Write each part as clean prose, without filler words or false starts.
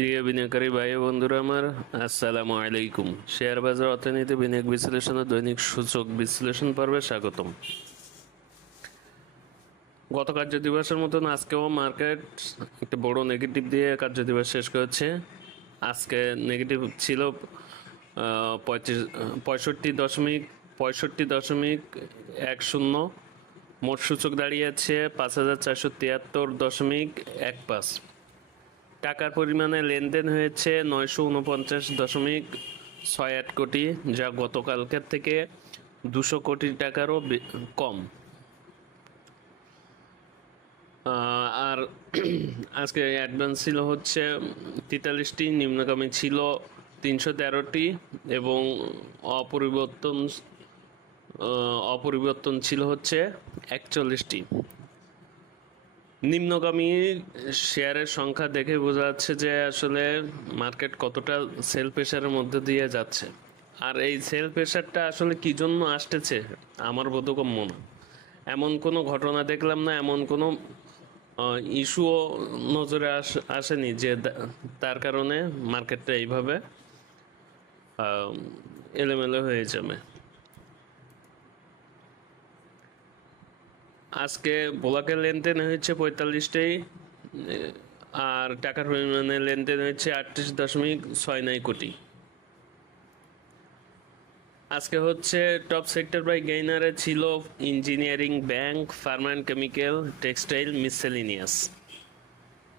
প্রিয় বিনিয়োগকারী ভাই ও বন্ধুরা আমার, আসসালামু আলাইকুম। শেয়ার বাজার অর্থনীতি বিনিয়োগ বিশ্লেষণ ও দৈনিক সূচক বিশ্লেষণ পর্বে স্বাগতম। গত কার্য দিবসের মতন আজকেও মার্কেট একটা বড় নেগেটিভ দিয়ে কার্য দিবস শেষ করেছে। আজকে নেগেটিভ ছিল 65.10। মোট সূচক দাঁড়িয়েছে 5473.15। টাকার পরিমাণে লেনদেন হয়েছে 949.68 কোটি, যা গতকালকের থেকে 200 কোটি টাকারও কম। আর আজকে অ্যাডভান্স ছিল হচ্ছে 43টি, নিম্নগামী ছিল 313টি এবং অপরিবর্তন ছিল হচ্ছে 41টি। নিম্নগামী শেয়ারের সংখ্যা দেখে বোঝা যাচ্ছে যে আসলে মার্কেট কতটা সেল প্রেশারের মধ্যে দিয়ে যাচ্ছে। আর এই সেল প্রেশারটা আসলে কি জন্য আসতেছে আমার বোধগম্য না। এমন কোনো ঘটনা দেখলাম না, এমন কোনো ইস্যুও নজরে আসেনি যে তার কারণে মার্কেটটা এইভাবে এলোমেলো হয়ে যাবে। আজকে ব্লকের লেনদেন হয়েছে 45টাই, আর টাকার পরিমাণে লেনদেন হয়েছে 38.69 কোটি। আজকে হচ্ছে টপ সেক্টর বাই গেইনারে ছিল engineering, bank, pharma and chemical, textile, miscellaneous.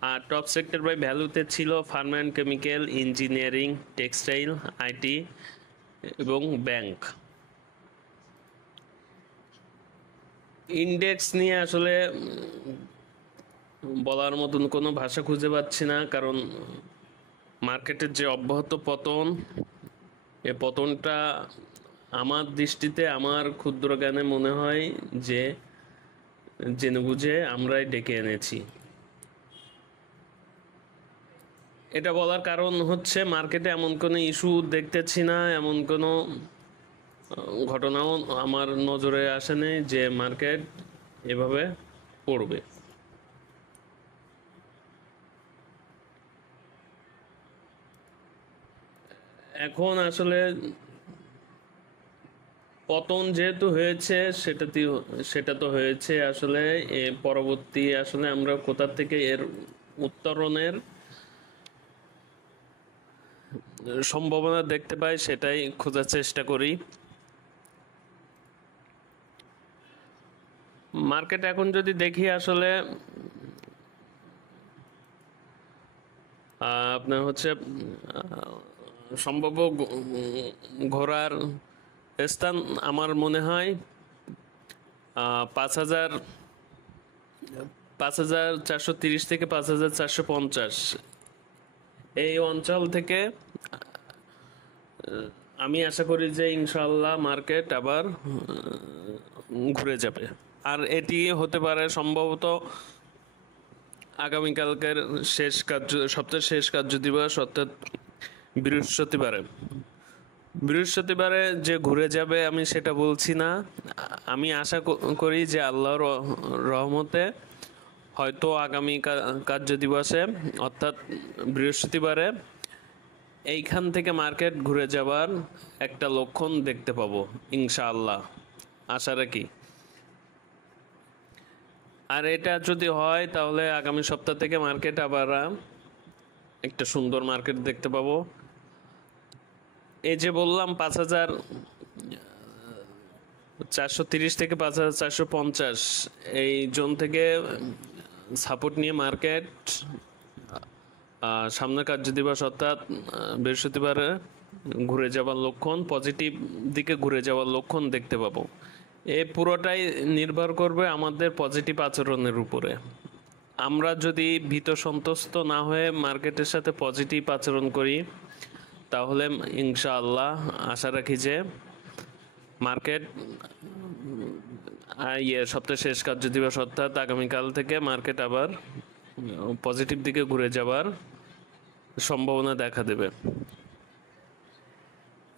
আর টপ সেক্টর বাই ভ্যালুতে ছিল pharma and chemical, engineering, textile, IT এবং ব্যাংক। ইন্ডেক্স নিয়ে আসলে বলার মতন কোনো ভাষা খুঁজে পাচ্ছি না, কারণ মার্কেটের যে অব্যাহত পতন, এ পতনটা আমার দৃষ্টিতে, আমার ক্ষুদ্র জ্ঞানে মনে হয় যে জেনে বুঝে আমরাই ডেকে এনেছি। এটা বলার কারণ হচ্ছে মার্কেটে এমন কোনো ইস্যু দেখতেছি না, এমন কোনো ঘটনাও আমার নজরে আসেনি যে মার্কেট এভাবে পড়বে। এখন আসলে পতন যেহেতু হয়েছে সেটা তো হয়েছে, আসলে পরবর্তী আসলে আমরা কোথা থেকে এর উত্তরণের সম্ভাবনা দেখতে পাই সেটাই খোঁজার চেষ্টা করি। মার্কেট এখন যদি দেখি আসলে আপনার হচ্ছে সম্ভাব্য ঘোরার স্থান আমার মনে হয় 5430 থেকে 5450 এই অঞ্চল থেকে আমি আশা করি যে ইনশাল্লাহ মার্কেট আবার ঘুরে যাবে। আর এটি হতে পারে সম্ভবত আগামীকালকের সপ্তাহের শেষ কার্য দিবস, অর্থাৎ বৃহস্পতিবারে যে ঘুরে যাবে আমি সেটা বলছি না। আমি আশা করি যে আল্লাহর রহমতে হয়তো আগামী কার্য দিবসে অর্থাৎ বৃহস্পতিবারে এইখান থেকে মার্কেট ঘুরে যাবার একটা লক্ষণ দেখতে পাবো ইনশাআল্লাহ, আশা রাখি। আর এটা যদি হয় তাহলে আগামী সপ্তাহ থেকে মার্কেট আবার একটা সুন্দর মার্কেট দেখতে পাবো। এই যে বললাম 5430 থেকে 5450 এই জোন থেকে সাপোর্ট নিয়ে মার্কেট সামনের কার্য দিবস অর্থাৎ বৃহস্পতিবারে ঘুরে যাওয়ার লক্ষণ, পজিটিভ দিকে ঘুরে যাওয়ার লক্ষণ দেখতে পাবো। এ পুরোটাই নির্ভর করবে আমাদের পজিটিভ আচরণের উপরে। আমরা যদি ভীত সন্ত্রস্ত না হয়ে মার্কেটের সাথে পজিটিভ আচরণ করি তাহলে ইনশাআল্লাহ আশা রাখি যে মার্কেট সপ্তাহের শেষ কার্য দিবস অর্থাৎ আগামীকাল থেকে মার্কেট আবার পজিটিভ দিকে ঘুরে যাবার সম্ভাবনা দেখা দেবে।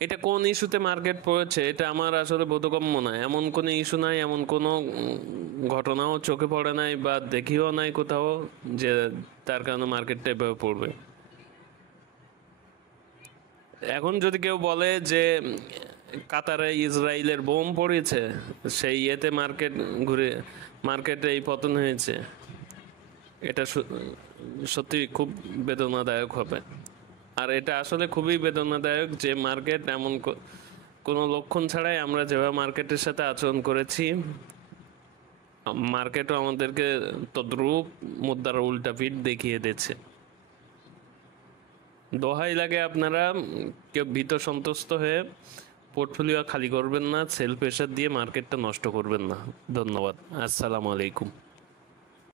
এটা কোন ইস্যুতে মার্কেট পড়েছে এটা আমার আসলে বোধগম্য নয়। এমন কোনো ইস্যু নাই, এমন কোনো ঘটনাও চোখে পড়ে নাই বা দেখিও নাই কোথাও যে তার কারণে মার্কেটটা এভাবে পড়বে। এখন যদি কেউ বলে যে কাতারে ইসরায়েলের বোম পড়েছে, সেই ইয়েতে মার্কেটে এই পতন হয়েছে, এটা সত্যি খুব বেদনাদায়ক হবে। আর এটা আসলে খুবই বেদনাদায়ক যে মার্কেট এমন কোনো লক্ষণ ছাড়াই আমরা যেভাবে মার্কেটের সাথে আচরণ করেছি, মার্কেটও আমাদেরকে তদ্রূপ মুদ্রার উল্টা পিঠ দেখিয়ে দিচ্ছে। দোহাই লাগে আপনারা কেউ ভীত সন্ত্রস্ত হয়ে পোর্টফোলিও খালি করবেন না, সেল প্রেশার দিয়ে মার্কেটটা নষ্ট করবেন না। ধন্যবাদ। আসসালামু আলাইকুম।